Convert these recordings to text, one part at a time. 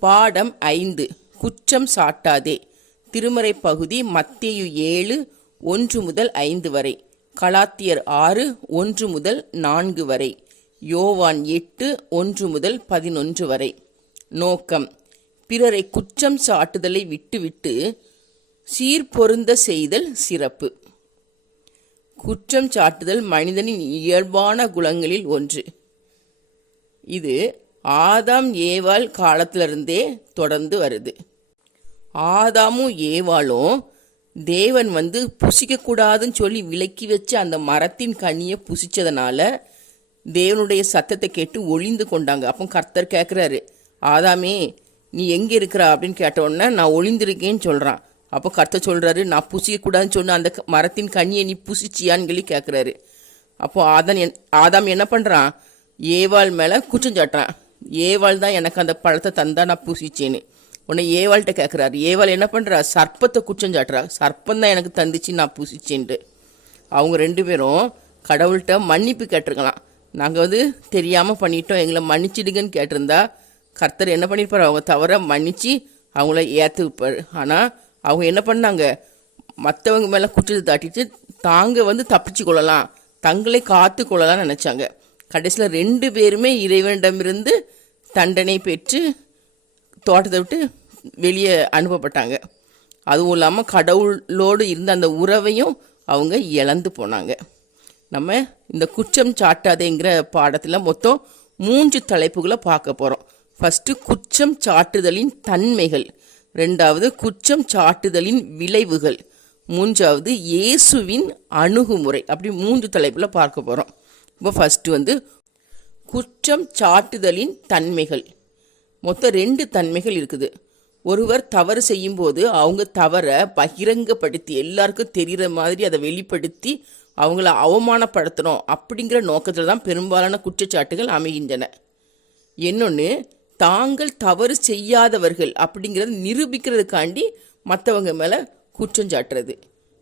பாடம் ஐந்து. குற்றம் சாட்டாதே. திருமறை பகுதி மத்தேயு ஏழு ஒன்று முதல் ஐந்து வரை. கலாத்தியர் ஆறு ஒன்று முதல் நான்கு வரை. யோவான் எட்டு ஒன்று முதல் பதினொன்று வரை. நோக்கம். பிறரை குற்றம் சாட்டுதலை விட்டுவிட்டு சீர்பொருந்த செய்தல் சிறப்பு. குற்றம் சாட்டுதல் மனிதனின் இயல்பான குணங்களில் ஒன்று. இது ஆதாம் ஏவாள் காலத்திலிருந்தே தொடர்ந்து வருது. ஆதாமும் ஏவாளும் தேவன் வந்து புசிக்கக்கூடாதுன்னு சொல்லி விலக்கி வச்சு அந்த மரத்தின் கனியை புசிச்சதுனால தேவனுடைய சத்தத்தை கேட்டு ஒளிந்து கொண்டாங்க. அப்போ கர்த்தர் கேட்குறாரு ஆதாமே நீ எங்கே இருக்கிற? அப்படின்னு கேட்ட நான் ஒளிந்திருக்கேன்னு சொல்கிறான் அப்போ கர்த்தர் சொல்கிறாரு நான் புசிக்கக்கூடாதுன்னு சொன்ன அந்த மரத்தின் கனியை நீ புசிச்சியான்னு சொல்லி கேட்குறாரு அப்போ ஆதான் என் ஆதாம் என்ன பண்ணுறான் ஏவாள் மேலே குற்றம் சாட்டுறான். ஏவாள் தான் எனக்கு அந்த பழத்தை தந்தா நான் பூசிச்சேன்னு உன்னை ஏவாள்கிட்ட கேட்குறாரு ஏவாள் என்ன பண்ணுறா சர்ப்பத்தை குற்றம் சாட்டுறா. சர்ப்பம் தான் எனக்கு தந்துச்சு நான் பூசிச்சேன்ட்டு. அவங்க ரெண்டு பேரும் கடவுள்கிட்ட மன்னிப்பு கேட்டிருக்கலாம். நாங்கள் வந்து தெரியாமல் பண்ணிட்டோம். எங்களை மன்னிச்சிடுங்கன்னு கேட்டிருந்தா கர்த்தர் என்ன பண்ணியிருப்பார் அவங்க தவிர மன்னித்து அவங்கள ஏற்று வைப்பார். ஆனால் அவங்க என்ன பண்ணாங்க? மற்றவங்க மேலே குற்றத்தை தாட்டிட்டு தாங்க வந்து தப்பிச்சு கொள்ளலாம். தங்களை காத்து கொள்ளலாம்னு நினச்சாங்க. கடைசியில் ரெண்டு பேருமே இறைவனிடமிருந்து தண்டனை பெற்று தோட்டத்தை விட்டு வெளியே அனுப்பப்பட்டாங்க. அதுவும் இல்லாமல் கடவுளோடு இருந்த அந்த உறவையும் அவங்க இழந்து போனாங்க. நம்ம இந்த குற்றம் சாட்டாதேங்கிற பாடத்தில் மொத்தம் மூன்று தலைப்புகளை பார்க்க போகிறோம் ஃபஸ்ட்டு குற்றம் சாட்டுதலின் தன்மைகள். ரெண்டாவது குற்றம் சாட்டுதலின் விளைவுகள். மூன்றாவது இயேசுவின் அணுகுமுறை. அப்படி மூன்று தலைப்பில் பார்க்க போகிறோம் இப்போ ஃபஸ்ட்டு வந்து குற்றம் சாட்டுதலின் தன்மைகள். மொத்தம் ரெண்டு தன்மைகள் இருக்குது. ஒருவர் தவறு செய்யும்போது அவங்க தவறை பகிரங்கப்படுத்தி எல்லாருக்கும் தெரிகிற மாதிரி அதை வெளிப்படுத்தி அவங்கள அவமானப்படுத்தணும் அப்படிங்கிற நோக்கத்தில் தான் பெரும்பாலான குற்றச்சாட்டுகள் அமைகின்றன. இன்னொன்று தாங்கள் தவறு செய்யாதவர்கள் அப்படிங்கிறத நிரூபிக்கிறதுக்காண்டி மற்றவங்க மேலே குற்றம் சாட்டுறது.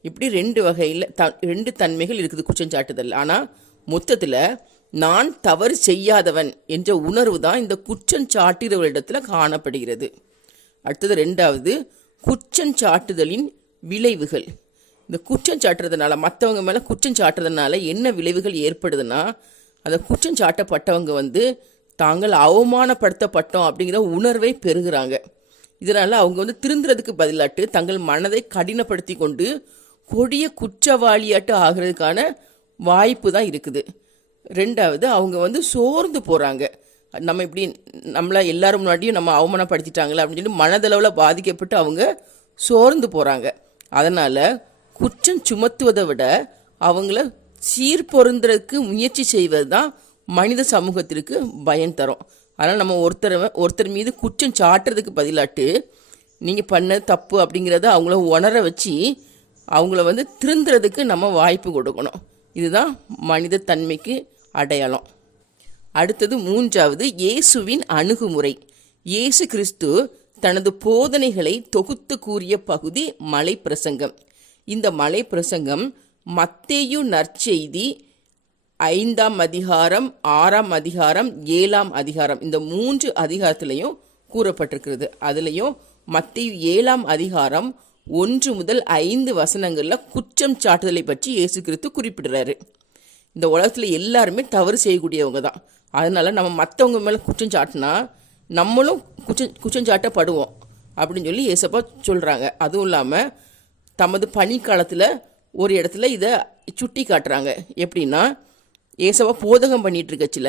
இப்படி ரெண்டு வகையில் த ரெண்டு தன்மைகள் இருக்குது குற்றம் சாட்டுதல். ஆனால் மொத்தத்தில் நான் தவறு செய்யாதவன் என்ற உணர்வு தான் இந்த குற்றம் சாட்டுகிறவர்களிடத்தில் காணப்படுகிறது. அடுத்தது ரெண்டாவது குற்றம் சாட்டுதலின் விளைவுகள். இந்த குற்றம் சாட்டுறதுனால மற்றவங்க மேலே குற்றம் சாட்டுறதுனால என்ன விளைவுகள் ஏற்படுதுன்னா அந்த குற்றம் சாட்டப்பட்டவங்க வந்து தாங்கள் அவமானப்படுத்தப்பட்டோம் அப்படிங்கிற உணர்வை பெறுகிறாங்க. இதனால் அவங்க வந்து திருந்துறதுக்கு பதிலாட்டு தங்கள் மனதை கடினப்படுத்தி கொண்டு கொடிய குற்றவாளியாட்டு ஆகிறதுக்கான வாய்ப்பு தான் இருக்குது. ரெண்டாவது அவங்க வந்து சோர்ந்து போகிறாங்க நம்ம இப்படி நம்மளை எல்லாரும் முன்னாடியும் நம்ம அவமானப்படுத்திட்டாங்களே அப்படின்னு சொல்லி மனதளவில் பாதிக்கப்பட்டு அவங்க சோர்ந்து போகிறாங்க அதனால் குற்றம் சுமத்துவதை விட அவங்கள சீர் பொருந்துறதுக்கு முயற்சி செய்வது தான் மனித சமூகத்திற்கு பயன் தரும். அதனால் நம்ம ஒருத்தர் ஒருத்தர் மீது குற்றம் சாட்டுறதுக்கு பதிலாட்டு நீங்கள் பண்ண தப்பு அப்படிங்கிறத அவங்கள உணர வச்சு அவங்கள வந்து திருந்துறதுக்கு நம்ம வாய்ப்பு கொடுக்கணும். இதுதான் மனித தன்மைக்கு அடையாளம். அடுத்தது மூன்றாவது இயேசுவின் அணுகுமுறை. இயேசு கிறிஸ்து தனது போதனைகளை தொகுத்து கூறிய பகுதி மலை பிரசங்கம் இந்த மலை பிரசங்கம் மத்தேயு நற்செய்தி ஐந்தாம் அதிகாரம் ஆறாம் அதிகாரம் ஏழாம் அதிகாரம். இந்த மூன்று அதிகாரத்திலையும் கூறப்பட்டிருக்கிறது. அதுலேயும் மத்திய ஏழாம் அதிகாரம் ஒன்று முதல் ஐந்து வசனங்களில் குற்றம் சாட்டுதலை பற்றி இயேசு கிறிஸ்து குறிப்பிடுறாரு. இந்த உலகத்தில் எல்லாருமே தவறு செய்யக்கூடியவங்க தான் அதனால் நம்ம மற்றவங்க மேலே குற்றம் சாட்டினா நம்மளும் குற்றம் குற்றம் சாட்டப்படுவோம் அப்படின்னு சொல்லி ஏசப்பா சொல்கிறாங்க அதுவும் இல்லாமல் தமது பனிக்காலத்தில் ஒரு இடத்துல இதை சுட்டி காட்டுறாங்க. எப்படின்னா ஏசப்பா போதகம் பண்ணிகிட்ருக்கச்சில் இருக்கச்சில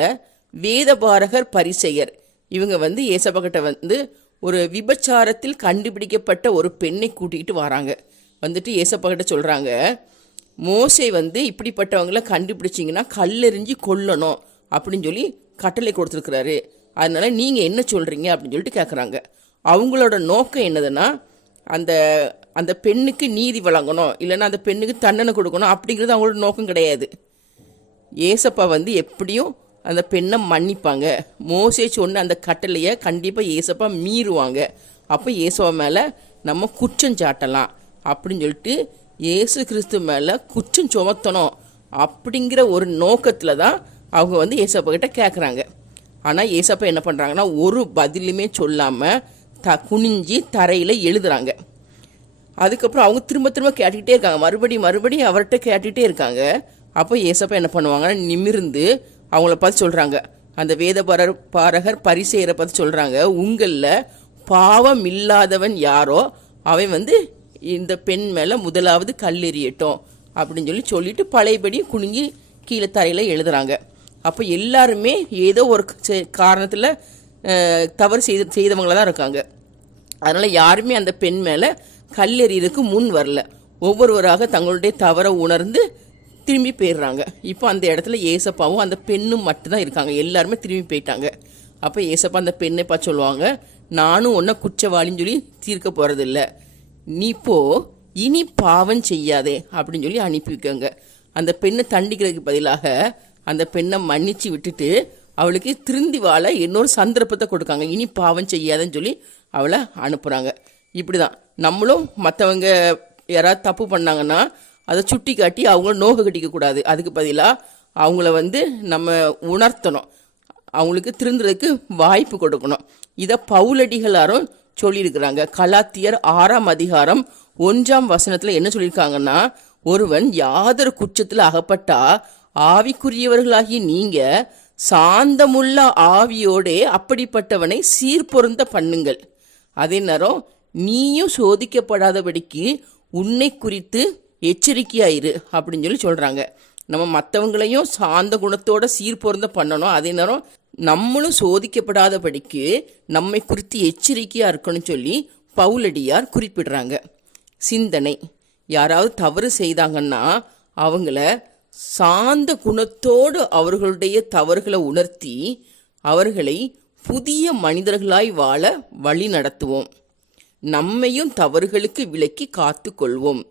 வேதபாரகர் பரிசெயர். இவங்க வந்து ஏசப்பா கிட்ட வந்து ஒரு விபச்சாரத்தில் கண்டுபிடிக்கப்பட்ட ஒரு பெண்ணை கூட்டிகிட்டு வராங்க. வந்துட்டு ஏசப்பா கிட்ட சொல்கிறாங்க மோசை வந்து இப்படிப்பட்டவங்கள கண்டுபிடிச்சிங்கன்னா கல்லெறிஞ்சு கொல்லணும் அப்படின்னு சொல்லி கட்டளை கொடுத்துருக்குறாரு. அதனால நீங்கள் என்ன சொல்கிறீங்க அப்படின்னு சொல்லிட்டு கேட்குறாங்க அவங்களோட நோக்கம் என்னதுன்னா அந்த அந்த பெண்ணுக்கு நீதி வழங்கணும் இல்லைன்னா அந்த பெண்ணுக்கு தண்டனை கொடுக்கணும் அப்படிங்கிறது அவங்களோட நோக்கம் கிடையாது. ஏசப்பா வந்து எப்படியும் அந்த பெண்ணை மன்னிப்பாங்க. மோசே சொன்ன அந்த கட்டளையை கண்டிப்பாக ஏசப்பா மீறுவாங்க. அப்போ ஏசப்பா மேலே நம்ம குற்றம் சாட்டலாம் அப்படின்னு சொல்லிட்டு இயேசு கிறிஸ்து மேலே குற்றம் சுமத்தணும் அப்படிங்கிற ஒரு நோக்கத்தில் தான் அவங்க வந்து ஏசப்பா கிட்ட கேட்குறாங்க ஆனால் ஏசப்பா என்ன பண்ணுறாங்கன்னா ஒரு பதிலுமே சொல்லாமல் த குனிஞ்சி தரையில் எழுதுறாங்க. அதுக்கப்புறம் அவங்க திரும்ப திரும்ப கேட்டுக்கிட்டே இருக்காங்க. மறுபடியும் மறுபடியும் அவர்கிட்ட கேட்டுக்கிட்டே இருக்காங்க. அப்போ ஏசப்பா என்ன பண்ணுவாங்கன்னா நிமிர்ந்து அவங்கள பார்த்து சொல்கிறாங்க அந்த வேத பாரர் பாரகர் பரிசெயரை பார்த்து சொல்கிறாங்க உங்களில் பாவம் இல்லாதவன் யாரோ? அவன் வந்து இந்த பெண் மேலே முதலாவது கல்லெறியட்டும் அப்படின்னு சொல்லி சொல்லிட்டு பழையபடி குனிஞ்சி கீழே தரையில் எழுதுறாங்க. அப்போ எல்லாருமே ஏதோ ஒரு காரணத்தில் தவறு செய்து செய்தவங்களாக தான் இருக்காங்க. அதனால் யாருமே அந்த பெண் மேலே கல்லெறியதுக்கு முன் வரல. ஒவ்வொருவராக தங்களுடைய தவறை உணர்ந்து திரும்பி போயிடுறாங்க. இப்போ அந்த இடத்துல ஏசப்பாவும் அந்த பெண்ணும் மட்டும்தான் இருக்காங்க. எல்லாருமே திரும்பி போயிட்டாங்க. அப்போ ஏசப்பா அந்த பெண்ணை பார்த்து சொல்லுவாங்க நானும் ஒன்றை குற்றவாளின்னு சொல்லி தீர்க்க போகிறதில்ல நீ போ இனி பாவம் செய்யாதே அப்படின்னு சொல்லி அனுப்பி வைக்கோங்க. அந்த பெண்ணை தண்டிக்கிறதுக்கு பதிலாக அந்த பெண்ணை மன்னிச்சு விட்டுட்டு அவளுக்கு திருந்தி வாழ இன்னொரு சந்தர்ப்பத்தை கொடுக்காங்க. இனி பாவம் செய்யாதன்னு சொல்லி அவளை அனுப்புகிறாங்க இப்படி தான் நம்மளும் மற்றவங்க யாராவது தப்பு பண்ணாங்கன்னா அதை சுட்டி காட்டி அவங்கள நோக கட்டிக்கக்கூடாது அதுக்கு பதிலாக அவங்கள வந்து நம்ம உணர்த்தணும். அவங்களுக்கு திருந்துறதுக்கு வாய்ப்பு கொடுக்கணும். இதை பவுலடிகளாரும் சொல்லியிருக்கிறாங்க. கலாத்தியர் ஆறாம் அதிகாரம் ஒன்றாம் வசனத்தில் என்ன சொல்லியிருக்காங்கன்னா ஒருவன் யாதொரு குற்றத்தில் அகப்பட்டா ஆவிக்குரியவர்களாகிய நீங்க சாந்தமுள்ள ஆவியோடே அப்படிப்பட்டவனை சீர்பொருந்த பண்ணுங்கள். அதே நேரம் நீயும் சோதிக்கப்படாதபடிக்கு உன்னை குறித்து எச்சரிக்கையாயிரு அப்படின்னு சொல்லி சொல்றாங்க. நம்ம மற்றவங்களையும் சார்ந்த குணத்தோட சீர்பொருந்த பண்ணணும். அதே நேரம் நம்மளும் சோதிக்கப்படாதபடிக்கு நம்மை குறித்து எச்சரிக்கையாக இருக்கணும்னு சொல்லி பவுலடியார் குறிப்பிடுறாங்க. சிந்தனை. யாராவது தவறு செய்தாங்கன்னா அவங்கள சார்ந்த குணத்தோடு அவர்களுடைய தவறுகளை உணர்த்தி அவர்களை புதிய மனிதர்களாய் வாழ வழி நடத்துவோம். நம்மையும் தவறுகளுக்கு விலக்கி காத்து கொள்வோம்